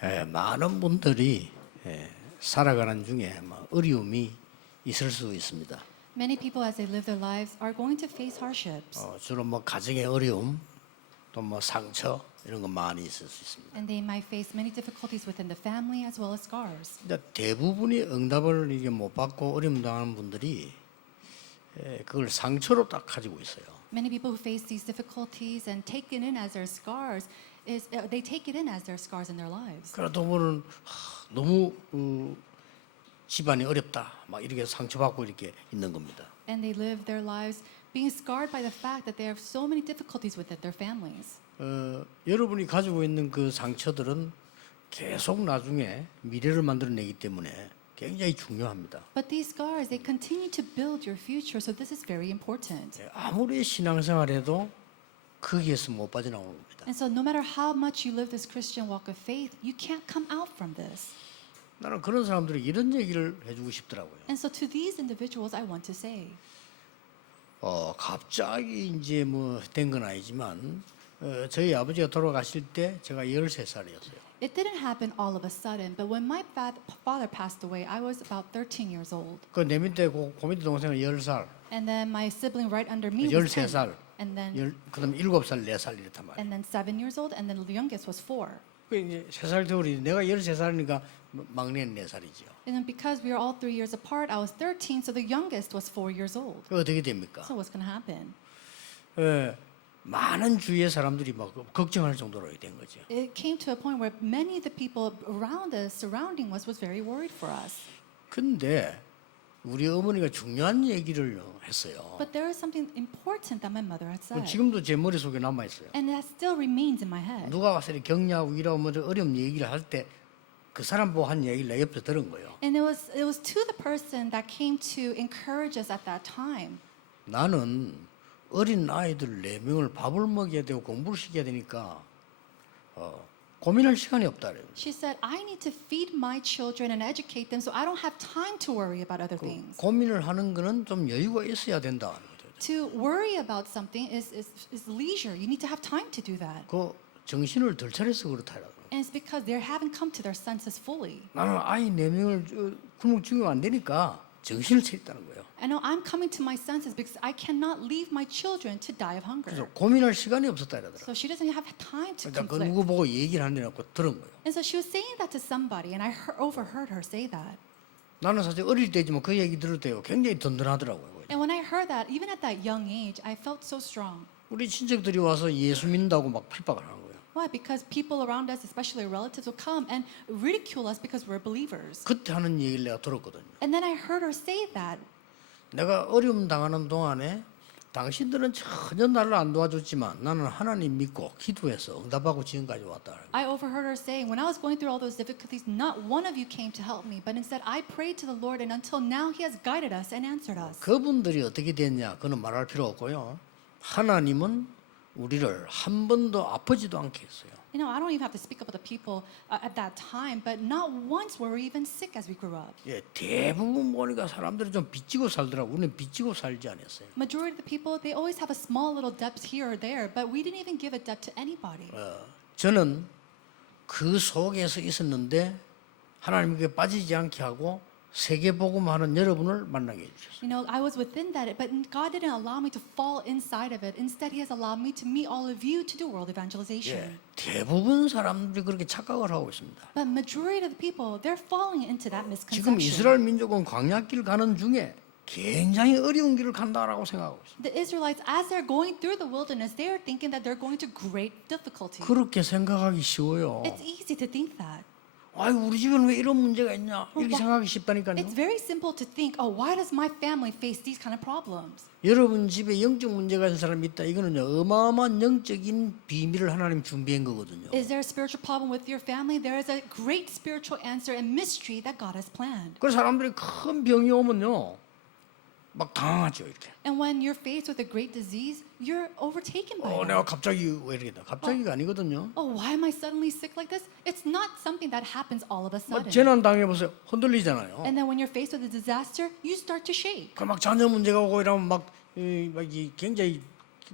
많은 분들이 살아가는 중에 어려움이 있을 수 있습니다. Many people, as they live their lives, are going to face hardships, 주로 가정의 어려움, 또 상처 이런 거 많이 있을 수 있습니다. and they might face many difficulties within the family as well as scars. 근데 대부분이 응답을 이게 못 받고 어려움 당하는 분들이 그걸 상처로 딱 가지고 있어요. Many people who face these difficulties and take it in as their scars they take it in as their scars in their lives. 그러다 보면 너무 집안이 어렵다, 이렇게 상처받고 이렇게 있는 겁니다. And they live their lives being scarred by the fact that they have so many difficulties within their families. 여러분이 가지고 있는 그 상처들은 계속 나중에 미래를 만들어내기 때문에 굉장히 중요합니다. But these scars, they continue to build your future, so this is very important. 아무리 신앙생활해도 거기에서 못 빠져나오는 겁니다. And so no matter how much you live this Christian walk of faith, you can't come out from this. 나는 그런 사람들에게 이런 얘기를 해주고 싶더라고요. And so to these individuals, I want to say, 갑자기 이제 된 건 아니지만 저희 아버지가 돌아가실 때 제가 13살이었어요. it didn't happen all of a sudden, but when my father passed away, I was about 13 years old. 그 내 밑에 그 밑에 동생은 10살, And then my sibling right under me was 10. 13살, And then 그다음 7살, 4살 이랬단 말이에요. and then 7 years old, and then the youngest was 4. 그 이제 3살 터울이 내가 13살이니까 막내는 4살이죠. And then because we are all 3 years apart, I was 13, so the youngest was 4 years old. 그 어떻게 됩니까? So what's going to happen? 많은 주위의 사람들이 걱정할 정도로 된 거죠. It came to a point where many of the people around us, surrounding us, was very worried for us. 근데 우리 어머니가 중요한 얘기를 했어요. But there is something important that my mother had said. 지금도 제 머릿속에 남아 있어요. And that still remains in my head. 누가 와서 이렇게 격려하고 이러고 어려운 얘기를 할 때 그 사람 보고 한 얘기를 내 옆에서 들은 거예요. And it was to the person that came to encourage us at that time. 나는 어린 아이들 4명을 밥을 먹여야 되고 공부를 시켜야 되니까 고민할 시간이 없다 그래요. She said, I need to feed my children and educate them, so I don't have time to worry about other things. 고민을 하는 거는 좀 여유가 있어야 된다. To worry about something is leisure. You need to have time to do that. 그 정신을 덜 차려서 그렇다. And it's because they haven't come to their senses fully. 나는 아이 4명을 굶어 죽이면 안 되니까 정신을 차렸다는 거예요. I know I'm coming to my senses because I cannot leave my children to die of hunger. 그래서 고민할 시간이 없었다 이러더라. So she doesn't have time to 그러니까 그 conflict. 누구 보고 얘기를 하는 데놓고 들은 거예요. And so she was saying that to somebody, and I overheard her say that. 나는 사실 어릴 때지만 그 얘기 들을 때요 굉장히 든든하더라고요. And when I heard that, even at that young age, I felt so strong. 우리 친척들이 와서 예수 믿는다고 핍박을 하는 거예요. Why? Because people around us, especially relatives, will come and ridicule us because we're believers. 그때 하는 얘기를 내가 들었거든요. And then I heard her say that. 내가 어려움 당하는 동안에 당신들은 전혀 나를 안 도와줬지만 나는 하나님 믿고 기도해서 응답하고 지금까지 왔다. I overheard her saying, when I was going through all those difficulties, not one of you came to help me, but instead I prayed to the Lord, and until now He has guided us and answered us. 그분들이 어떻게 됐냐? 그는 말할 필요 없고요. 하나님은 우리를 한 번도 아프지도 않게 했어요. You know, I don't even have to speak about the people at that time, but not once were we even sick as we grew up. 대부분 보니까 사람들이 좀 빚지고 살더라고. 우리는 빚지고 살지 않았어요. Majority of the people, they always have a small little debt here or there, but we didn't even give a debt to anybody. 저는 그 속에서 있었는데 하나님께 빠지지 않게 하고 세계복음하는 여러분을 만나게 해주셨어요. You know, I was within that, but God didn't allow me to fall inside of it. Instead, He has allowed me to meet all of you to do world evangelization. 대부분 사람들이 그렇게 착각을 하고 있습니다. But majority of the people, they're falling into that 지금 misconception. 이스라엘 민족은 광야길 가는 중에 굉장히 어려운 길을 간다라고 생각하고 있습니다. The Israelites, as they're going through the wilderness, they are thinking that they're going to great difficulty. 그렇게 생각하기 쉬워요. It's easy to think that. 아유 우리 집은 왜 이런 문제가 있냐 이렇게 생각하기 쉽다니까요. It's very simple to think, oh, why does my family face these kind of problems? 여러분 집에 영적 문제가 있는 사람이 있다. 이거는요 어마어마한 영적인 비밀을 하나님 준비한 거거든요. Is there a spiritual problem with your family? There is a great spiritual answer and mystery that God has planned. 그 사람들이 큰 병이 오면요 막 당하죠 이렇게. And when you're faced with a great disease, you're overtaken by 내가 that. 갑자기 왜 이렇게 돼? 갑자기가 아니거든요. Oh, why am I suddenly sick like this? It's not something that happens all of a sudden. 재난 당해 보세요. 흔들리잖아요. And then when you're faced with a disaster, you start to shake. 그 막 자녀 문제가 오고 이러면 막 굉장히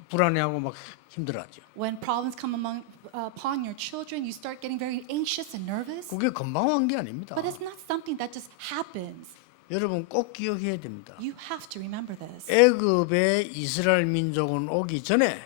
불안해하고 막 힘들어하죠. When problems come upon your children, you start getting very anxious and nervous. 그게 금방 온 게 아닙니다. But it's not something that just happens. 여러분 꼭 기억해야 됩니다. You have to remember this. 애굽의 이스라엘 민족은 오기 전에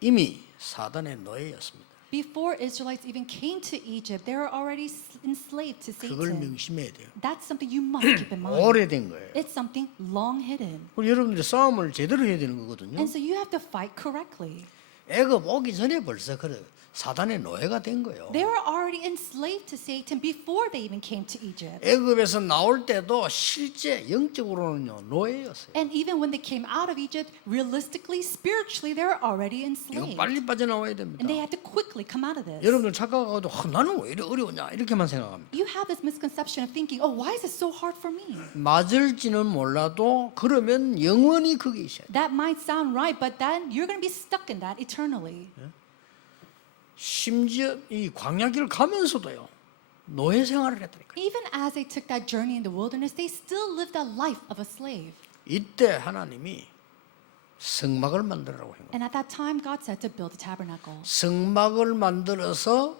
이미 사단의 노예였습니다. Before Israelites even came to Egypt, they were already enslaved to 그걸 Satan. 명심해야 돼요. That's something you must keep in mind. 오래된 거예요. It's something long hidden. 그리고 여러분들이 싸움을 제대로 해야 되는 거거든요. And so you have to fight correctly. 애굽 오기 전에 벌써 그래 사단의 노예가 된 거예요. They were already enslaved to Satan before they even came to Egypt. 애굽에서 나올 때도 실제 영적으로는요 노예였어요. And even when they came out of Egypt, realistically, spiritually, they were already 이거 enslaved. 빨리 빠져나와야 됩니다. And they had to quickly come out of this. 여러분들 착각하고도 나는 왜 이래 어려우냐 이렇게만 생각합니다. You have this misconception of thinking, oh, why is it so hard for me? 맞을지는 몰라도 그러면 영원히 거기 있어야 돼. That might sound right, but then you're going to be stuck in that eternally. 심지어 이 광야길을 가면서도요 노예 생활을 했다니까. Even as they took that journey in the wilderness, they still lived a life of a slave. 이때 하나님이 성막을 만들라고 한 거예요. And at that time, God said to build a tabernacle. 성막을 만들어서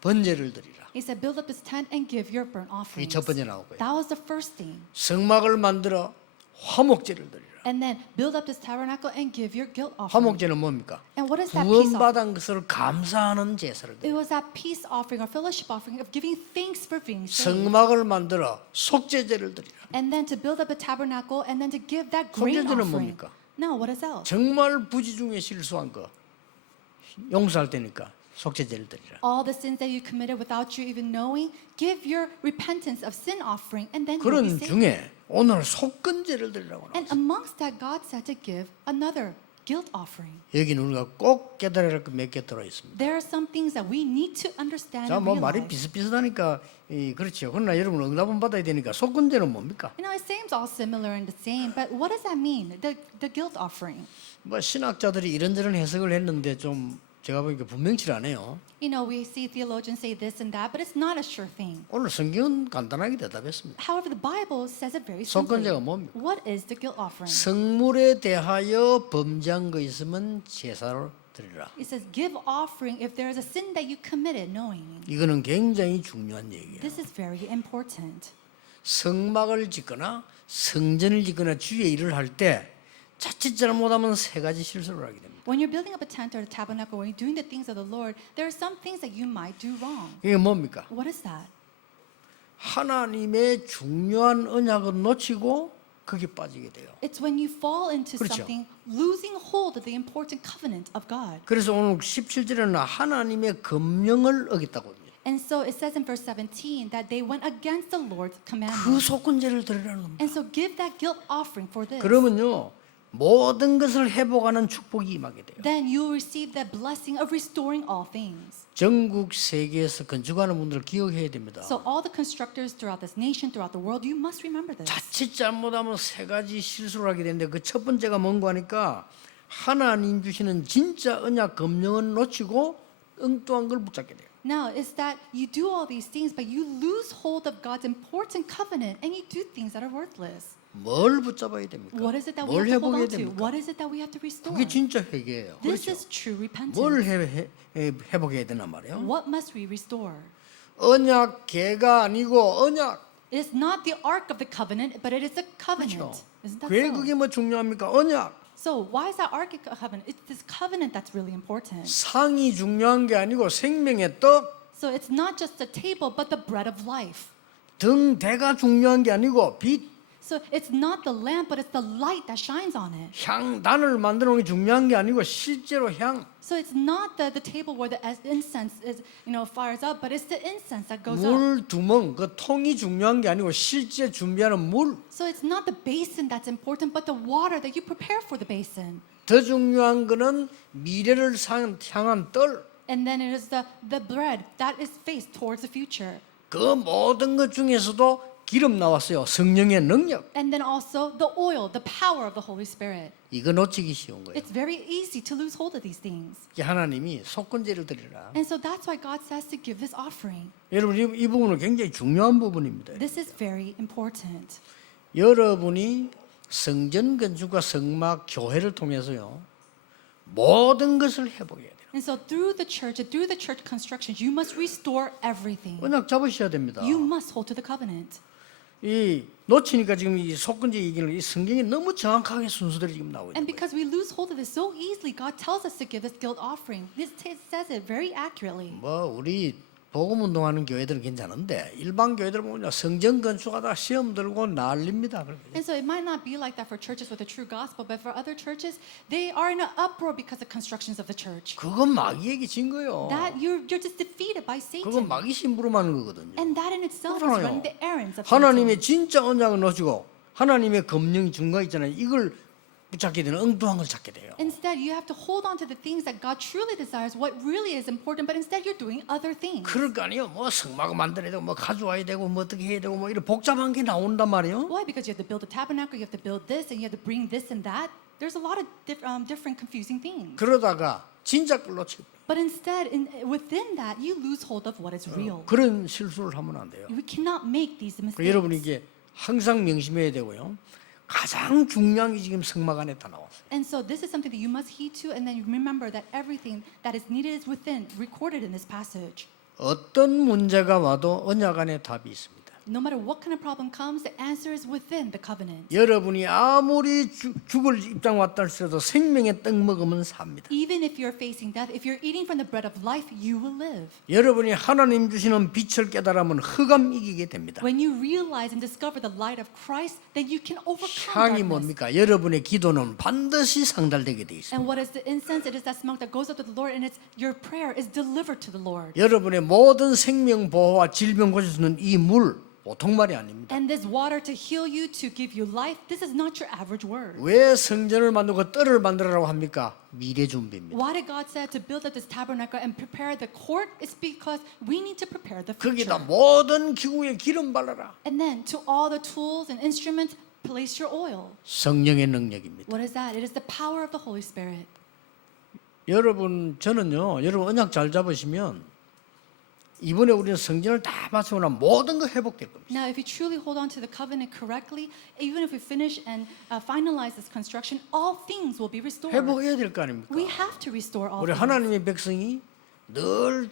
번제를 드리라. He said, build up this tent and give your burnt 이게 offerings. 첫 번째 나오고요. That was the first thing. 성막을 만들어 화목제를 드리라. And then build up this tabernacle and give your guilt offering. 화목제는 뭡니까? And what is that peace offering? 구원받은 것을 감사하는 제사를 It 드려요. was that peace offering or fellowship offering of giving thanks for being saved. 성막을 만들어 속죄제를 드리라. And then to build up a tabernacle and then to give that grain 속죄제는 offering. 뭡니까? No, what is else? 정말 부지 중에 실수한 거 용서할 때니까 속죄제를 드리라. All the sins that you committed without you even knowing, give your repentance of sin offering and then you'll 그런 be saved. 중에 오늘 속건제를 드리라고 And 나왔어요. amongst that, God said to give another guilt offering. 여기는 우리가 꼭 깨달아야 할 것 몇 개 들어 있습니다. There are some things that we need to understand 자, and 뭐 말이 realize. 비슷비슷하니까 그렇죠. 그러나 여러분 응답은 받아야 되니까 속건제는 뭡니까? You know, it seems all similar and the same, but what does that mean? The guilt offering. 뭐 신학자들이 이런저런 해석을 했는데 좀 제가 보니까 분명치 않아요. You know, we see theologians say this and that, but it's not a sure thing. 오늘 성경은 간단하게 대답했습니다. However, the Bible says it very simply. 속건제가 뭡니까? What is the guilt offering? 성물에 대하여 범죄한 거 있으면 제사로 드리라. It says, give offering if there is a sin that you committed knowing. 이거는 굉장히 중요한 얘기예요. This is very important. 성막을 짓거나 성전을 짓거나 주의 일을 할 때 자칫 잘못하면 세 가지 실수를 하게 됩니다. When you're building up a tent or a tabernacle, when you're doing the things of the Lord, there are some things that you might do wrong. 이게 뭡니까? What is that? 하나님의 중요한 언약을 놓치고 거기에 빠지게 돼요. It's when you fall into 그렇죠. something, losing hold of the important covenant of God. 그래서 오늘 17절에는 하나님의 금령을 어겼다고 합니다. And so it says in verse 17 that they went against the Lord's 그 commandment. 속건제를 드리라는 겁니다. And so give that guilt offering for this. 그러면요 모든 것을 회복하는 축복이 임하게 돼요. Then you will receive the blessing of restoring all things. 전국 세계에서 건축하는 분들 기억해야 됩니다. So all the constructors throughout this nation, throughout the world, you must remember this. 자칫 잘못하면 세 가지 실수를 하게 되는데 그 첫 번째가 뭔가 하니까 하나님 주시는 진짜 언약 금령은 놓치고 엉뚱한 걸 붙잡게 돼요. Now, is that you do all these things, but you lose hold of God's important covenant and you do things that are worthless. 뭘 붙잡아야 됩니까? What is it that we 뭘 have to hold 회복해야 on to? 됩니까? What is it that we have to restore? 그게 진짜 회개예요. This 그렇죠? is true repentance. 뭘 회복해야 되나 말이에요? What must we restore? 언약 개가 아니고 언약. It's not the ark of the covenant, but it is the covenant. 그렇죠? Isn't that 왜 so? 그게 뭐 중요합니까? 언약. So why is that ark a covenant? It's this covenant that's really important. 상이 중요한 게 아니고 생명의 떡. So it's not just the table, but the bread of life. 등대가 중요한 게 아니고 빛. So it's not the lamp, but it's the light that shines on it. 향단을 만드는 게 중요한 게 아니고 실제로 향. So it's not the table where the incense is, fires up, but it's the incense that goes up. 물 두멍 그 통이 중요한 게 아니고 실제 준비하는 물. So it's not the basin that's important, but the water that you prepare for the basin. 더 중요한 거는 미래를 향한 떡. And then it is the bread that is faced towards the future. 그 모든 것 중에서도 기름 나왔어요. 성령의 능력. And then also the oil, the power of the Holy Spirit. 이거 놓치기 쉬운 거예요. It's very easy to lose hold of these things. 하나님이 속건제를 드리라. And so that's why God says to give this offering. 여러분 이 부분은 굉장히 중요한 부분입니다. This is very important. 여러분이 성전 건축과 성막 교회를 통해서요 모든 것을 회복해야 돼요. And so through the church constructions, you must restore everything. 언약 잡으셔야 됩니다. You must hold to the covenant. 이 놓치니까 지금 이 속건제 얘기를 이 성경이 너무 정확하게 순서대로 지금 나오고 있는 And 거예요. because we lose hold of this so easily, God tells us to give this guilt offering. This says it very accurately. 뭐 우리 복음 운동하는 교회들은 괜찮은데 일반 교회들 보면 성전 건축하다 시험 들고 난립니다. And so it might not be like that for churches with a true gospel, but for other churches, they are in an uproar because of constructions of the church. 그건 마귀에게 진 거예요. That you're just defeated by 그건 Satan. 마귀 심부름하는 거거든요. And that in itself is 그렇잖아요. running the errands of 하나님의 Satan. 진짜 언약을 놓치고 하나님의 검령이 준 거 있잖아요. 이걸 붙잡게 되는 엉뚱한 걸 찾게 돼요. Instead, you have to hold on to the things that God truly desires, what really is important, but instead you're doing other things. 그럴 거 아니에요. 뭐 성막을 만들어야 되고 뭐 가져와야 되고 뭐 어떻게 해야 되고 뭐 이런 복잡한 게 나온단 말이에요. Why? Because you have to build a tabernacle, you have to build this, and you have to bring this and that. There's a lot of different confusing things. 그러다가 진짜 걸 놓치고 But instead, within that, you lose hold of what is real. 그런 실수를 하면 안 돼요. We cannot make these 그래서 mistakes. 여러분이 이게 항상 명심해야 되고요. 가장 중요한 게 지금 성막 안에 다 나왔어요. And so this is something that you must heed to, and then you remember that everything that is needed is within, recorded in this passage. 어떤 문제가 와도 언약 안에 답이 있습니다. No matter what kind of problem comes, the answer is within the covenant. 여러분이 아무리 죽을 입장 왔다 할지라도 생명의 떡 먹으면 삽니다. Even if you're facing death, if you're eating from the bread of life, you will live. 여러분이 하나님 주시는 빛을 깨달으면 흑암 이기게 됩니다. When you realize and discover the light of Christ, then you can overcome 향이 darkness. 뭡니까? 여러분의 기도는 반드시 상달되게 돼 있습니다. And what is the incense? It is that smoke that goes up to the Lord, and it's your prayer is delivered to the Lord. 여러분의 모든 생명 보호와 질병 고칠 수 있는 이 물 보통 말이 아닙니다. And this water to heal you, to give you life, this is not your average word. 왜 성전을 만들고 뜰을 만들라고 합니까? 미래 준비입니다. Why did God say to build up this tabernacle and prepare the court? It's because we need to prepare the future. 거기다 모든 기구에 기름 발라라. And then to all the tools and instruments, place your oil. 성령의 능력입니다. What is that? It is the power of the Holy Spirit. 저는요, 여러분 언약 잘 잡으시면 이번에 우리는 성전을 다 마치고 나면 모든 거 회복될 겁니다. Now, if you truly hold on to the covenant correctly, even if we finish and finalize this construction, all things will be restored. 회복해야 될 거 아닙니까? We have to restore all 우리 things. 하나님의 백성이 늘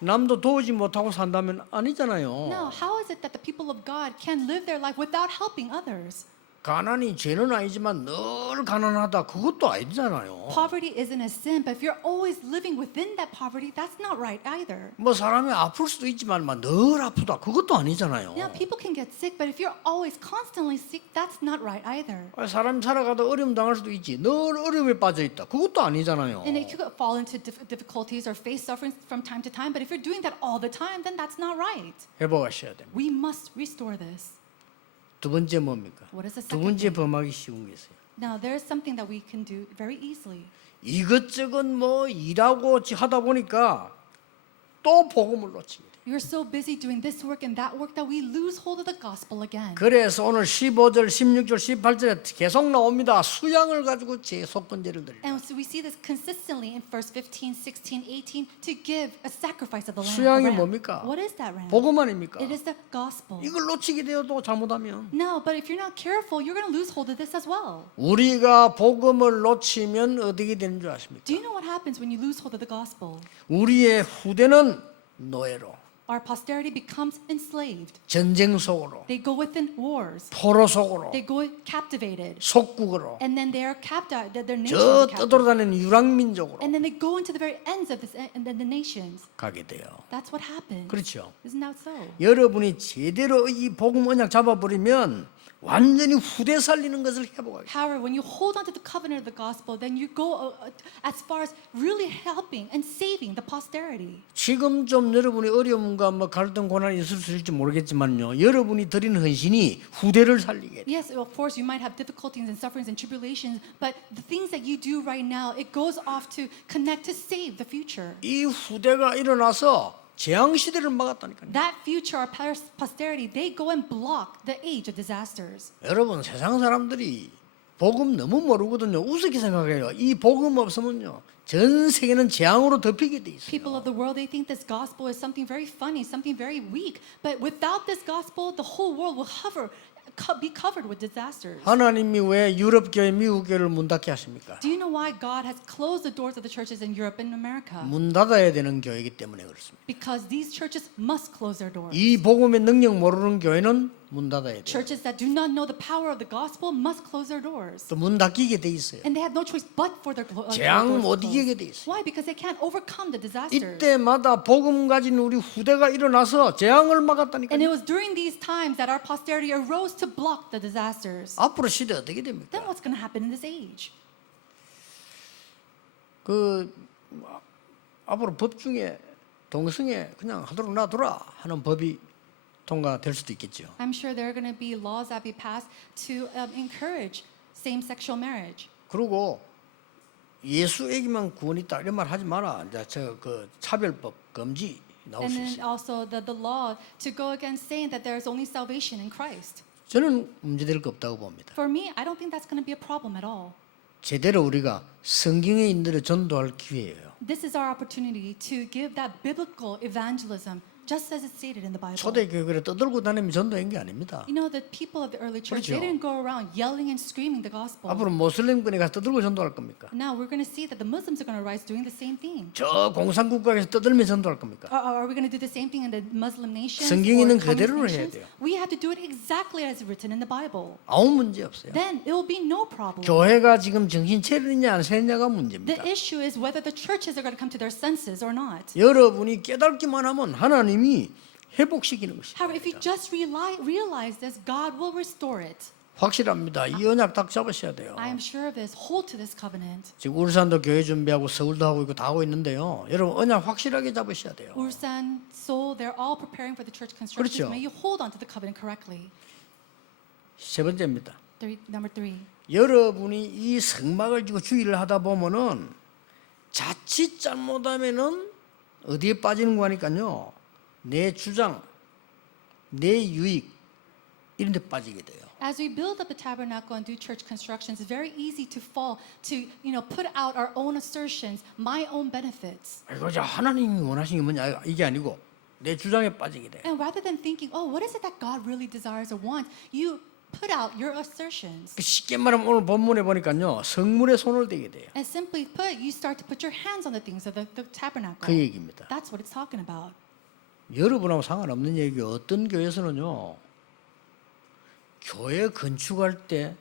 남도 도우지 못하고 산다면 아니잖아요. Now, how is it that the people of God can live their life without helping others? 가난이 죄는 아니지만 늘 가난하다 그것도 아니잖아요. Poverty isn't a sin, but if you're always living within that poverty, that's not right either. 뭐 사람이 아플 수도 있지만 늘 아프다 그것도 아니잖아요. Now, people can get sick, but if you're always constantly sick, that's not right either. 사람이 살아가다 어려움 당할 수도 있지. 늘 어려움에 빠져 있다 그것도 아니잖아요. And it could fall into difficulties or face suffering from time to time, but if you're doing that all the time, then that's not right. 회복하셔야 됩니다. We must restore this. 두 번째 뭡니까? What is the 두 second 번째 thing? 범하기 쉬운 게 있어요. Now, there is something that we can do very easily. 이것저것 뭐 일하고 하다 보니까 또 복음을 놓칩니다. We are so busy doing this work and that work that we lose hold of the gospel again. 그래서 오늘 15절, 16절, 18절에 계속 나옵니다. 수양을 가지고 제 속건제를 드려요. And so we see this consistently in verse 15, 16, 18 to give a sacrifice of the lamb. 수양이 a ram. 뭡니까? What is that ram? 복음 아닙니까? It is the gospel. 이걸 놓치게 되어도 잘못하면 No, but if you're not careful, you're going to lose hold of this as well. 우리가 복음을 놓치면 어떻게 되는 줄 아십니까? Do you know what happens when you lose hold of the gospel? 우리의 후대는 노예로, Our posterity becomes enslaved. 전쟁 속으로, They go within wars. 포로 속으로, They go captivated. 속국으로, And then they are captive. Their nations 저 are captive. 떠돌아다니는 유랑민족으로 And then they go into the very ends of this, and then the nations. 가게 돼요. That's what happens. 그렇죠. Isn't that so? 여러분이 제대로 이 복음 언약 잡아버리면 완전히 후대 살리는 것을 회복하게. However, when you hold on to the covenant of the gospel, then you go as far as really helping and saving the posterity. 지금 좀 여러분이 어려움과 뭐 갈등 고난이 있을 수 있을지 모르겠지만요. 여러분이 드리는 헌신이 후대를 살리게 돼요. Yes, of course, you might have difficulties and sufferings and tribulations, but the things that you do right now, it goes off to connect to save the future. 이 후대가 일어나서 재앙 시대를 막았다니까요. That future, our posterity, they go and block the age of disasters. 여러분 세상 사람들이 복음 너무 모르거든요. 우습게 생각해요. 이 복음 없으면요. 전 세계는 재앙으로 덮이게 돼 있어요. People of the world, they think this gospel is something very funny, something very weak. But without this gospel, the whole world will hover be covered with disasters. 하나님이 왜 유럽 교회, 미국 교회를 문 닫게 하십니까? Do you know why God has closed the doors of the churches in Europe and America? 문 닫아야 되는 교회이기 때문에 그렇습니다. Because these churches must close their doors. 이 복음의 능력 모르는 교회는 문 닫아야 돼요. Churches that do not know the power of the gospel must close their doors. 또 문 닫히게 돼 있어요. And they have no choice but for their 재앙 doors 못 to 이기게 close. 돼 있어요. Why? Because they can't overcome the disasters. 이때마다 복음 가진 우리 후대가 일어나서 재앙을 막았다니까요. And it was during these times that our posterity arose to block the disasters. 앞으로 시대 어떻게 Then 됩니까? what's going to happen in this age? 앞으로 법 중에 동성애 그냥 하도록 놔두라 하는 법이 통과될 수도 있겠죠. I'm sure there are going to be laws that be passed to encourage same-sexual marriage. 그리고 예수에게만 구원이 있다 이런 말 하지 마라. 이제 그 차별법 금지 나올 And 수 then 있어요. also the law to go against saying that there is only salvation in Christ. 저는 문제될 거 없다고 봅니다. For me, I don't think that's going to be a problem at all. 제대로 우리가 성경에 인들을 전도할 기회예요. This is our opportunity to give that biblical evangelism, just as it's stated in the Bible. 초대교회를 떠들고 다니면 전도한 게 아닙니다. You know, the people of the early church, they 그렇죠. didn't go around yelling and screaming the gospel. 앞으로 모슬림권에 가서 떠들고 전도할 겁니까? Now we're going to see that the Muslims are going to rise doing the same thing. 저 공산국가에서 떠들면 전도할 겁니까? Are we going to do the same thing in the Muslim nations? 성경에 or 있는 communist 그대로를 해야 nations? 돼요. We have to do it exactly as written in the Bible. 아무 문제 없어요. Then it will be no problem. 교회가 지금 정신 차리느냐 안 차리느냐가 The 문제입니다. issue is whether the churches are going to come to their senses or not. 여러분이 깨닫기만 하면 하나님이 회복시키는 However, if you 것입니다. just realize this, God will restore it. 확실합니다. 이 언약 딱 잡으셔야 돼요. I am sure of this. Hold to this covenant. 지금 울산도 교회 준비하고 서울도 하고 있고 다 하고 있는데요. 여러분 언약 확실하게 잡으셔야 돼요. Ulsan, Seoul, they're all preparing for the church constructions. 그렇죠. May you hold on to the covenant correctly. 세 번째입니다. Number 3. 여러분이 이 성막을 지고 주의를 하다 보면은 자칫 잘못하면은 어디에 빠지는 거니까요. 내 주장, 내 유익 이런 데 빠지게 돼요. As we build up the tabernacle and do church constructions, it's very easy to fall to, put out our own assertions, my own benefits. 이거 저 하나님이 원하시는 게 뭐냐 이게 아니고 내 주장에 빠지게 돼요. And rather than thinking, oh, what is it that God really desires or wants, you put out your assertions. 쉽게 말하면 오늘 본문에 보니까요. 성물에 손을 대게 돼요. And simply put, you start to put your hands on the things of the tabernacle. 그 얘기입니다. That's what it's talking about. 여러분하고 상관없는 얘기 어떤 교회에서는요. 교회 건축할 때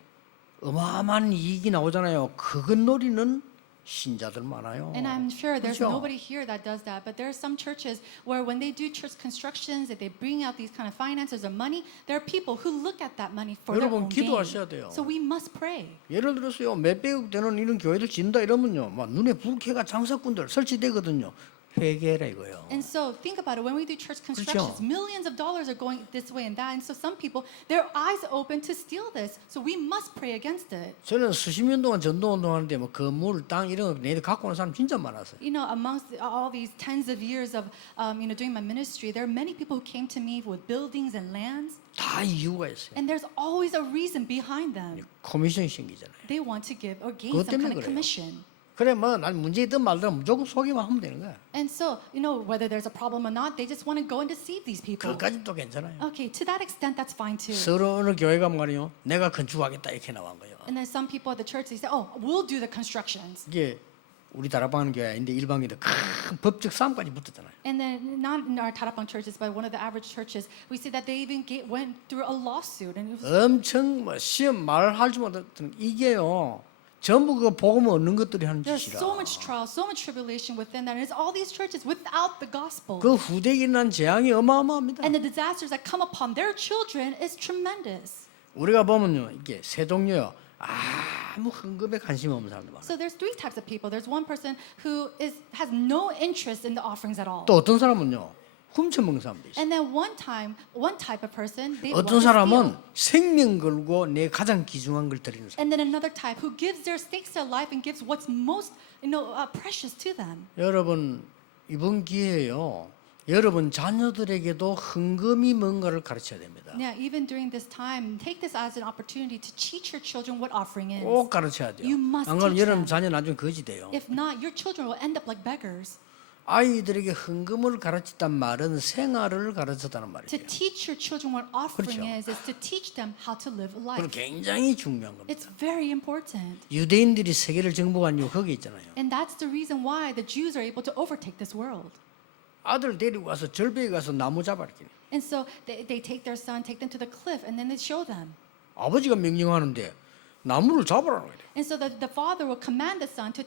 어마어마한 이익이 나오잖아요. 그것 노리는 신자들 많아요. And I'm sure there's 그렇죠? nobody here that does that, but there are some churches where when they do church constructions, if they bring out these kind of finances or money, there are people who look at that money for their 여러분 own gain. 기도하셔야 돼요. So we must pray. 예를 들어서요. 몇백억 되는 이런 교회들 진다 이러면요. 막 눈에 불쾌가 장사꾼들 설치되거든요. 회개라 이거요. And so think about it. When we do church constructions, 그렇죠. millions of dollars are going this way and that. And so some people, their eyes are open to steal this. So we must pray against it. 저는 수십 년 동안 전도운동 하는데 뭐 건물, 땅 이런 거 내일 갖고 오는 사람 진짜 많았어요. You know, amongst all these tens of years of, doing my ministry, there are many people who came to me with buildings and lands. 다 이유가 있어요. And there's always a reason behind them. 커미션이 생기잖아요. They want to give or gain 그것 some kind 때문에 of 그래요. commission. 그래 뭐 난 문제 있든 말든 무조건 소개만 하면 되는 거야. And so, whether there's a problem or not, they just want to go and deceive these people. 그것까지 또 괜찮아요. Okay, to that extent, that's fine too. 서로 어느 교회가 말이요. 내가 건축하겠다 이렇게 나온 거예요. And then some people at the church, they say, oh, we'll do the constructions. 이게 우리 다락방 교회인데 일방인데 큰 법적 싸움까지 붙었잖아요. And then not in our Tarapang churches, but one of the average churches, we see that they even went through a lawsuit. And it was, 엄청 뭐 시험 말할 줄 못했던 이게요. 전부 그 복음 얻는 것들이 하는 there's 짓이라. so much trial, so much tribulation within that. And it's all these churches without the gospel. 그 후대에 난 재앙이 어마어마합니다. And the disasters that come upon their children is tremendous. 우리가 보면요, 이게 세 종류요. 아무 헌금에 관심 없는 사람들 많아요. So there's three types of people. There's one person who has no interest in the offerings at all. 또 어떤 사람은요, 훔쳐먹는 사람도 있어요. And then one type of person, they want 어떤 to 사람은 steal. 생명 걸고 내 가장 귀중한 걸 드리는 사람. And then another type who gives their stakes their life and gives what's most, precious to them. 여러분 이번 기회에요. 여러분 자녀들에게도 헌금이 뭔가를 가르쳐야 됩니다. Yeah, even during this time, take this as an opportunity to teach your children what offering is. 꼭 가르쳐야 돼요. You must 안 그러면 teach 여러분 them. 자녀 나중에 거지 돼요. If not, your children will end up like beggars. 아이들에게 헌금을 가르쳤단 말은 생활을 가르쳤다는 To 말이에요. teach your children what offering 그렇죠. is to teach them how to live 그건 life. 굉장히 중요한 It's 겁니다. very important. 유대인들이 세계를 정복한 이유 거기 있잖아요. And that's the reason why the Jews are able to overtake this world. 아들 데리고 와서 절벽에 가서 나무 잡아라. And so they take their son, take them to the cliff, and then they show them. 아버지가 명령하는데 나무를 잡으라는 거예요. And so the father will command the son to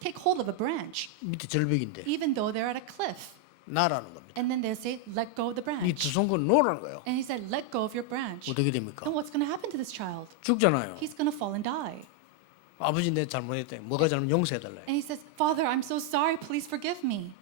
take hold of a branch, 밑에 절벽인데 even though they're at a cliff. 나라는 겁니다. And then they'll say, let go of the 이 branch. 두 손 건 놓으라는 거예요. And he said, let go of your branch. 어떻게 됩니까? Then what's going to happen to this child? 죽잖아요. He's going to fall and die. 아버지 내 잘못했대. 뭐가 잘못 용서해달래. And he says, Father, I'm so sorry. Please forgive me.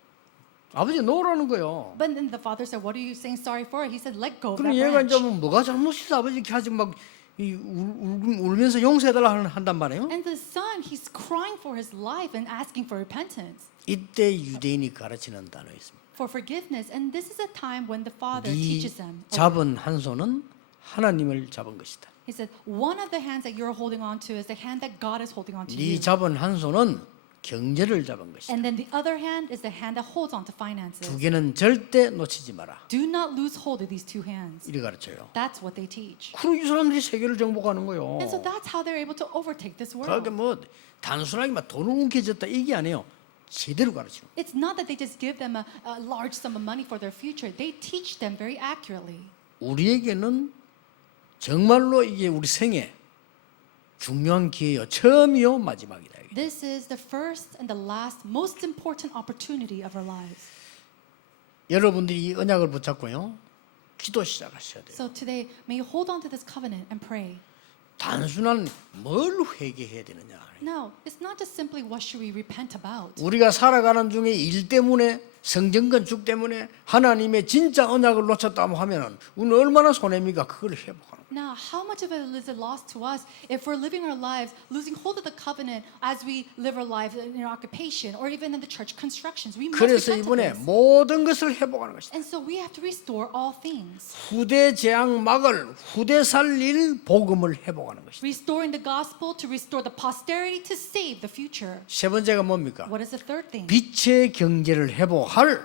아버지 놓으라는 거예요. But then the father said, what are you saying sorry for? He said, let go of 그럼 that 얘가 이제 branch. 뭐가 잘못했어 아버지 이렇게 하지 막 울면서 용서해달라 한단 말이에요. And the son, he's crying for his life and asking for repentance, 이때 유대인이 가르치는 단어 있습니다. for forgiveness. And this is a time when the father 네 teaches them. 잡은 한 손은 하나님을 잡은 것이다. He said, one of the hands that you're holding on to is the hand that God is holding on to 네 you. 잡은 한 손은 경제를 잡은 것이다. And then the other hand is the hand that holds on to finances. 두 개는 절대 놓치지 마라. Do not lose hold of these two hands. 이리 가르쳐요. That's what they teach. 그리고 이 사람들이 세계를 정복하는 거예요. And so that's how they're able to overtake this 그러니까 world. 뭐 단순하게 막 돈을 움켜졌다 이게 아니에요. 제대로 가르치는 거예요. It's not that they just give them a large sum of money for their future. They teach them very accurately. 우리에게는 정말로 이게 우리 생애 중요한 기회요. 처음이요 마지막이다. 이게. This is the first and the last most important opportunity of our lives. 여러분들이 이 언약을 붙잡고요. 기도 시작하셔야 돼요. So today, may you hold on to this covenant and pray. 단순한 뭘 회개해야 되느냐. No, it's not just simply what should we repent about. 우리가 살아가는 중에 일 때문에 성전 건축 때문에 하나님의 진짜 언약을 놓쳤다고 하면은 우리는 얼마나 손해입니까? 그걸 회복하는 거예요. Now, how much of it is a loss to us if we're living our lives, losing hold of the covenant as we live our lives in our occupation or even in the church constructions? We must 그래서 repent of 이번에 this. 모든 것을 회복하는 것이다. And so we have to restore all things. 후대 재앙 막을 후대 살릴 복음을 회복하는 것이다. Restoring the gospel to restore the posterity to save the future. 세 번째가 뭡니까? What is the third thing? 빛의 경제를 회복할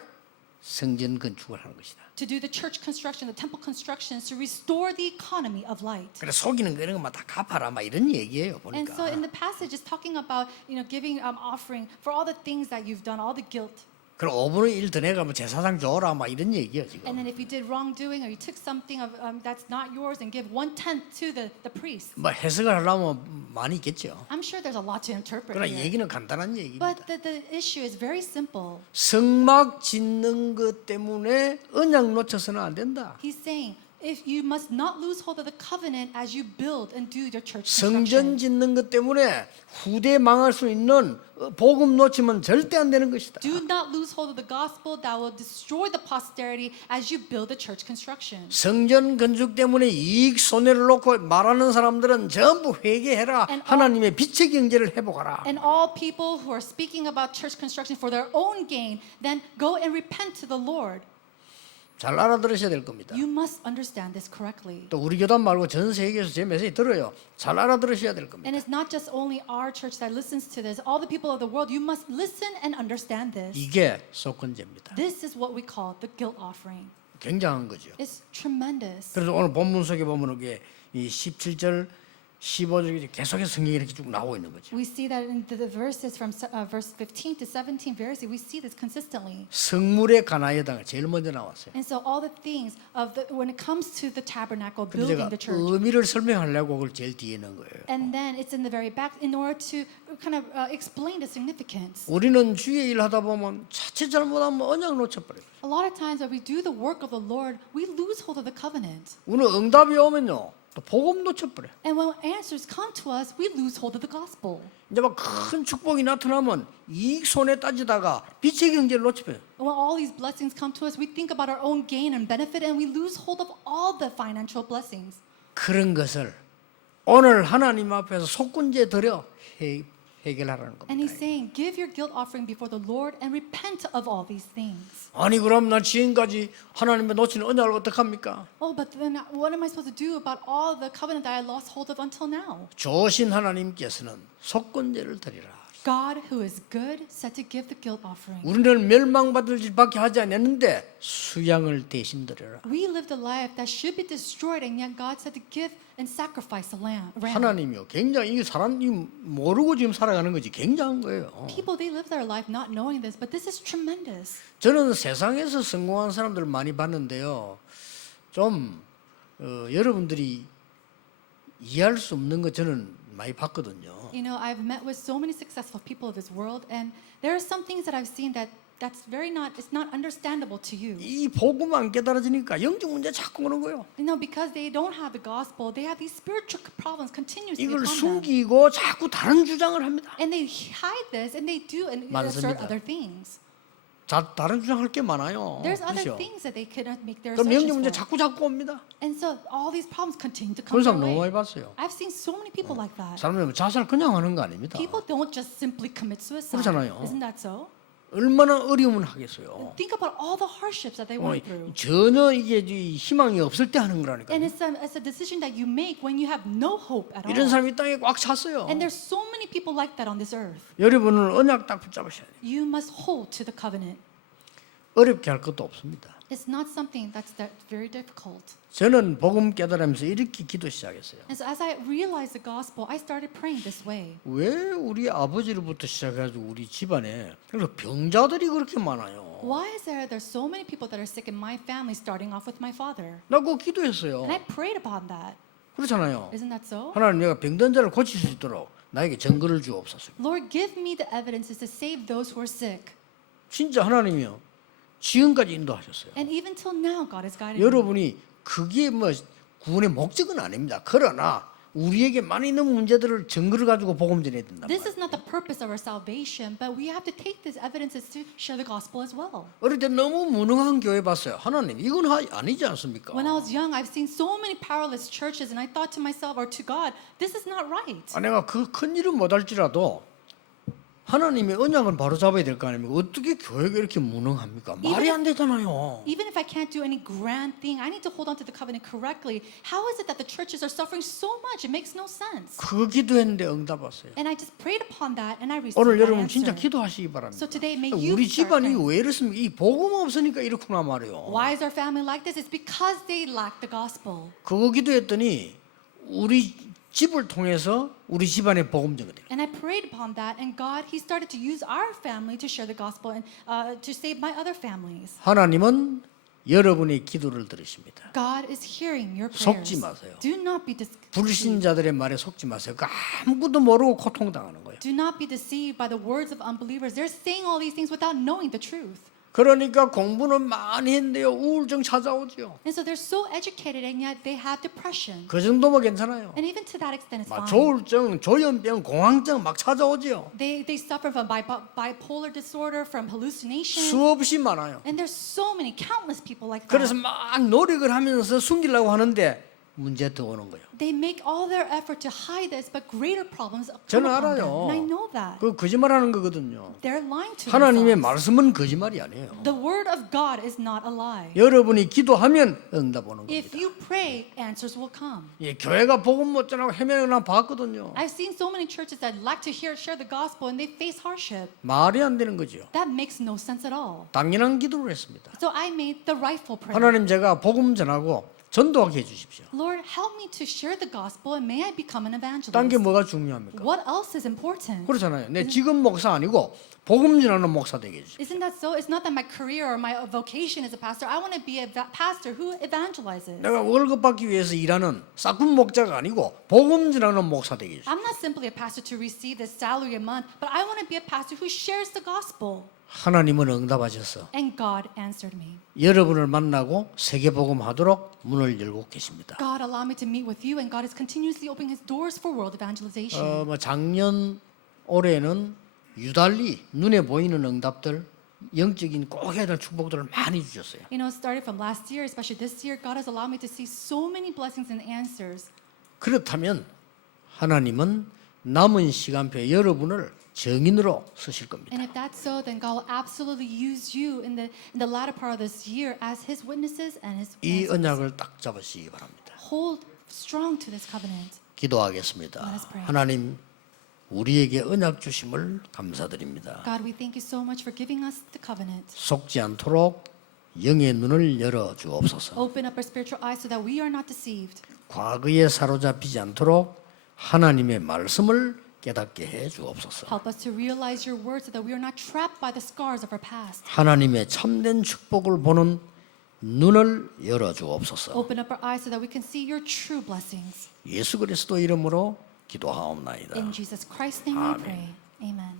성전 건축을 하는 것이다. To do the church construction, the temple constructions, to restore the economy of light. 그래 속이는 거 이런 거만 다 갚아라 막 이런 얘기예요 And so in 보니까. the passage is talking about, giving offering for all the things that you've done, all the guilt. 그럼 5분의 1 더 내가면 제사장 줘라 막 이런 얘기예요 지금. And then if you did wrongdoing or you took something of that's not yours and give 1/10 to the priest. 뭐 해석을 하려면 많이 있겠죠. I'm sure there's a lot to interpret 그러나 here. 얘기는 간단한 얘기입니다. But the issue is very simple. 성막 짓는 것 때문에 언약 놓쳐서는 안 된다. He's saying if you must not lose hold of the covenant as you build and do your church 성전 construction. 짓는 것 때문에 후대 망할 수 있는 복음 놓치면 절대 안 되는 것이다. Do not lose hold of the gospel that will destroy the posterity as you build the church construction. 성전 건축 때문에 이익 손해를 놓고 말하는 사람들은 전부 회개해라. And all- 하나님의 빛의 경제를 회복하라. And all people who are speaking about church construction for their own gain, then go and repent to the Lord. 잘 알아들으셔야 될 겁니다. You must understand this correctly. 또 우리 교단 말고 전 세계에서 제 메시지 들어요. 잘 알아들으셔야 될 겁니다. And it's not just only our church that listens to this. All the people of the world, you must listen and understand this. 이게 속건제입니다. This is what we call the guilt offering. 굉장한 거죠. It's tremendous. 그래서 오늘 본문 속에 보면 이게 이 17절, 15절 계속해서 성경이 이렇게 쭉 나오고 있는 거죠. We see that in the verses from verse 15 to 17, we see this consistently. 성물의 가나여당 제일 먼저 나왔어요. And so all the things of when it comes to the tabernacle, 근데 building 제가 the church. 의미를 설명하려고 그걸 제일 뒤에 넣은 거예요. And then it's in the very back in order to kind of explain the significance. 우리는 주의 일 하다 보면 자칫 잘못하면 언약 놓쳐버려요. A lot of times when we do the work of the Lord, we lose hold of the covenant. 우리는 응답이 오면요. 또 복음 놓쳐버려요. And when answers come to us, we lose hold of the gospel. 이제 막 큰 축복이 나타나면 이익 손해 따지다가 빛의 경제를 놓쳐버려요. And when all these blessings come to us, we think about our own gain and benefit, and we lose hold of all the financial blessings. 그런 것을 오늘 하나님 앞에서 속군제 드려 해결하라는 And he's 겁니다. saying, give your guilt offering before the Lord and repent of all these things. 아니 그럼 나 지금까지 하나님의 놓친 언약을 어떡합니까? Oh, but then what am I supposed to do about all the covenant that I lost hold of until now? 좋으신 하나님께서는 속군제를 드리라. God, who is good, said to give the guilt offering. 우리는 멸망받을 일밖에 하지 않았는데 수양을 대신 드려라. We lived a life that should be destroyed, and yet God said to give and sacrifice a ram. 하나님이요. 굉장히 이 사람이 모르고 지금 살아가는 거지 굉장한 거예요. People, they live their life not knowing this, but this is tremendous. 저는 세상에서 성공한 사람들을 많이 봤는데요. 좀 여러분들이 이해할 수 없는 거 저는 많이 봤거든요. You know, I've met with so many successful people of this world, and there are some things that I've seen that's it's not understandable to you. 이 복음 안 깨달아지니까 영적 문제 자꾸 오는 거예요. You know, because they don't have the gospel, they have these spiritual problems continuously 이걸 upon them. 숨기고 자꾸 다른 주장을 합니다. And they hide this, and they do and assert 많습니다. other things. 다른 주장할 게 많아요. There's other 그렇죠? things that they could make their 그럼 영적 assertions 문제 for. 자꾸 옵니다. And so all these problems continue to come 그런 their 사람 너무 way. 많이 봤어요. I've seen so many people like that. 사람들은 자살 그냥 하는 거 아닙니다. People don't just simply commit suicide. 그렇잖아요. Isn't that so? 얼마나 어려움을 하겠어요. Think about all the hardships that they went through. 전혀 이게 희망이 없을 때 하는 거라니까요. And it's a decision that you make when you have no hope at 이런 all. 사람이 땅에 꽉 찼어요. And there's so many people like that on this earth. 여러분은 언약 딱 붙잡으셔야 돼요. You must hold to the covenant. 어렵게 할 것도 없습니다. It's not something that's very difficult. 저는 복음 깨달으면서 이렇게 기도 시작했어요. And so as I realized the gospel, I started praying this way. 왜 우리 아버지로부터 시작해가지고 우리 집안에 그래서 병자들이 그렇게 많아요. Why is there's so many people that are sick in my family, starting off with my father? 나 그거 기도했어요. And I prayed upon that. 그렇잖아요. Isn't that so? 하나님 내가 병든 자를 고칠 수 있도록 나에게 증거를 주옵소서. Lord, give me the evidences to save those who are sick. 진짜 하나님이요. 지금까지 인도하셨어요. And even till now, God is guiding me. 여러분이 그게 뭐 구원의 목적은 아닙니다. 그러나 우리에게 많이 있는 문제들을 증거를 가지고 복음 전해야 된다. This is not the purpose of our salvation, but we have to take these evidences to share the gospel as well. 어릴 때 너무 무능한 교회 봤어요. 하나님 이건 아니지 않습니까? When I was young, I've seen so many powerless churches, and I thought to myself or to God, this is not right. 내가 그 큰 일은 못할지라도 하나님의 언약은 바로 잡아야 될 거 아닙니까? 어떻게 교회가 이렇게 무능합니까? 말이 안 되잖아요. Even if I can't do any grand thing, I need to hold on to the covenant correctly. How is it that the churches are suffering so much? It makes no sense. 그 기도했는데 응답 왔어요. And I just prayed upon that, and I received 오늘 that 여러분 진짜 answer. 기도하시기 바랍니다. So today, may you 우리 start 집안이 praying. 왜 이렇습니까? 이 복음 없으니까 이렇구나 말이요. Why is our family like this? It's because they lack the gospel. 그거 기도했더니 우리 집을 통해서 우리 집안에 복음 전거돼요. And I prayed upon that, and God, He started to use our family to share the gospel and to save my other families. 하나님은 여러분의 기도를 들으십니다. God is hearing your prayers. 속지 마세요. Do not be deceived. 불신자들의 말에 속지 마세요. 그 아무것도 모르고 고통당하는 거예요. Do not be deceived by the words of unbelievers. They're saying all these things without knowing the truth. 그러니까 공부는 많이 했는데요. 우울증 찾아오죠. And so they're so educated, and yet they have depression. 그 정도면 괜찮아요. And even to that extent, it's 막 fine. 조울증, 조현병, 공황증 막 찾아오죠. They suffer from bipolar disorder, from hallucination. 수없이 많아요. And there's so many, countless people like that. 그래서 막 노력을 하면서 숨기려고 하는데 문제 더 오는 거예요. They make all their effort to hide this, but greater problems come 저는 upon them. 알아요. And I know that. 그 거짓말하는 거거든요. They're lying to 하나님의 themselves. 말씀은 거짓말이 아니에요. The word of God is not a lie. 여러분이 기도하면 응답 오는 If 겁니다. you pray, answers will come. 예, 교회가 복음 못 전하고 헤매는 나 봤거든요. I've seen so many churches that like to share the gospel, and they face hardship. 말이 안 되는 거죠. That makes no sense at all. 당연한 기도를 했습니다. So I made the rightful prayer. 하나님 제가 복음 전하고 전도하게 해주십시오. Lord, help me to share the gospel, and may I become an 딴 게 evangelist. 뭐가 중요합니까? What else is important? 그렇잖아요. 내 지금 목사 아니고 복음 전하는 목사 되게 해주십시오. Isn't that so? It's not that my career or my vocation as a pastor. I want to be a pastor who evangelizes. 내가 월급 받기 위해서 일하는 싹군 목자가 아니고 복음 전하는 목사 되게 해주십시오. I'm not simply a pastor to receive this salary a month, but I want to be a pastor who shares the gospel. 하나님은 응답하셔서 And God answered me. 여러분을 만나고 세계복음 하도록 문을 열고 계십니다. God allowed me to meet with you, and God is continuously opening His doors for world evangelization. 작년 올해는 유달리 눈에 보이는 응답들, 영적인 꼭 해야 될 축복들을 많이 주셨어요. You know, starting from last year, especially this year, God has allowed me to see so many blessings and answers. 그렇다면 하나님은 남은 시간표에 여러분을 정인으로 쓰실 겁니다. And if that's so, then God will absolutely use you in the latter part of this year as His witnesses and His 이 answers. 언약을 딱 잡으시기 바랍니다. Hold strong to this covenant. 기도하겠습니다. Let us pray. 하나님, 우리에게 언약 주심을 감사드립니다. God, we thank you so much for giving us the covenant. 속지 않도록 영의 눈을 열어 주옵소서. Open up our spiritual eyes so that we are not deceived. 과거에 사로잡히지 않도록 하나님의 말씀을 깨닫게 해 주옵소서. Help us to realize your word so that we are not trapped by the scars of our past. 하나님의 참된 축복을 보는 눈을 열어 주옵소서. Open up our eyes so that we can see your true blessings. 예수 그리스도 이름으로 기도하옵나이다. In Jesus Christ's name we pray. Amen.